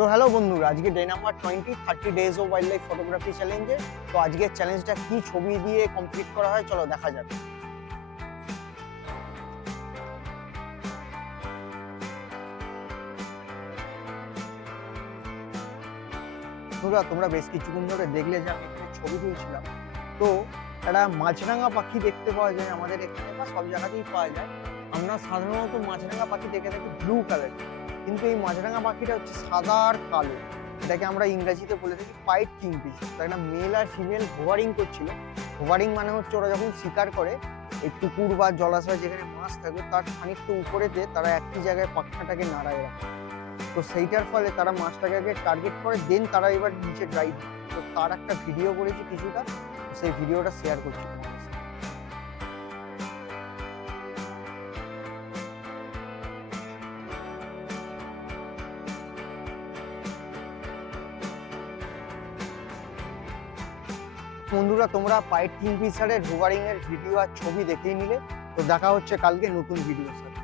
তো হ্যালো বন্ধুরা, আজকে day number 20 30 days of wild life photography চ্যালেঞ্জে। তো আজকের চ্যালেঞ্জটা কি ছবি দিয়ে কমপ্লিট করা হয় চলো দেখা যাক। বন্ধুরা, তোমরা বেশ কিছুক্ষণ ধরে দেখলে যে আমি এখানে ছবি তুলছিলাম। তো একটা মাছরাঙা পাখি দেখতে পাওয়া যায় আমাদের এখানে, বা সব জায়গাতেই পাওয়া যায়। আমরা সাধারণত মাছরাঙা পাখি দেখে থাকি ব্লু কালার, কিন্তু এই মাছরাঙা পাখিটা হচ্ছে সাদা আর কালো। এটাকে আমরা ইংরেজিতে বলে থাকি হোয়াইট কিংফিশার। তো একটা মেল আর ফিমেল হোভারিং করছিল। হোভারিং মানে হচ্ছে ওরা যখন শিকার করে এই পুকুর বা জলাশয় যেখানে মাছ থাকবে তার খানিকটা উপরেতে তারা একই জায়গায় পাখাটাকে নাড়ায় রাখে। তো সেইটার ফলে তারা মাছটাকে আগে টার্গেট করে, দেন তারা এবার নিচে ড্রাইভ। তো তার একটা ভিডিও করেছি কিছুটা, সেই ভিডিওটা শেয়ার করছি তোমাদের সাথে। বন্ধুরা, তোমরা হোয়াইট কিংফিশারের হোভারিং এর ভিডিও আর ছবি দেখেই নিলে। তো দেখা হচ্ছে কালকে নতুন ভিডিওর সাথে।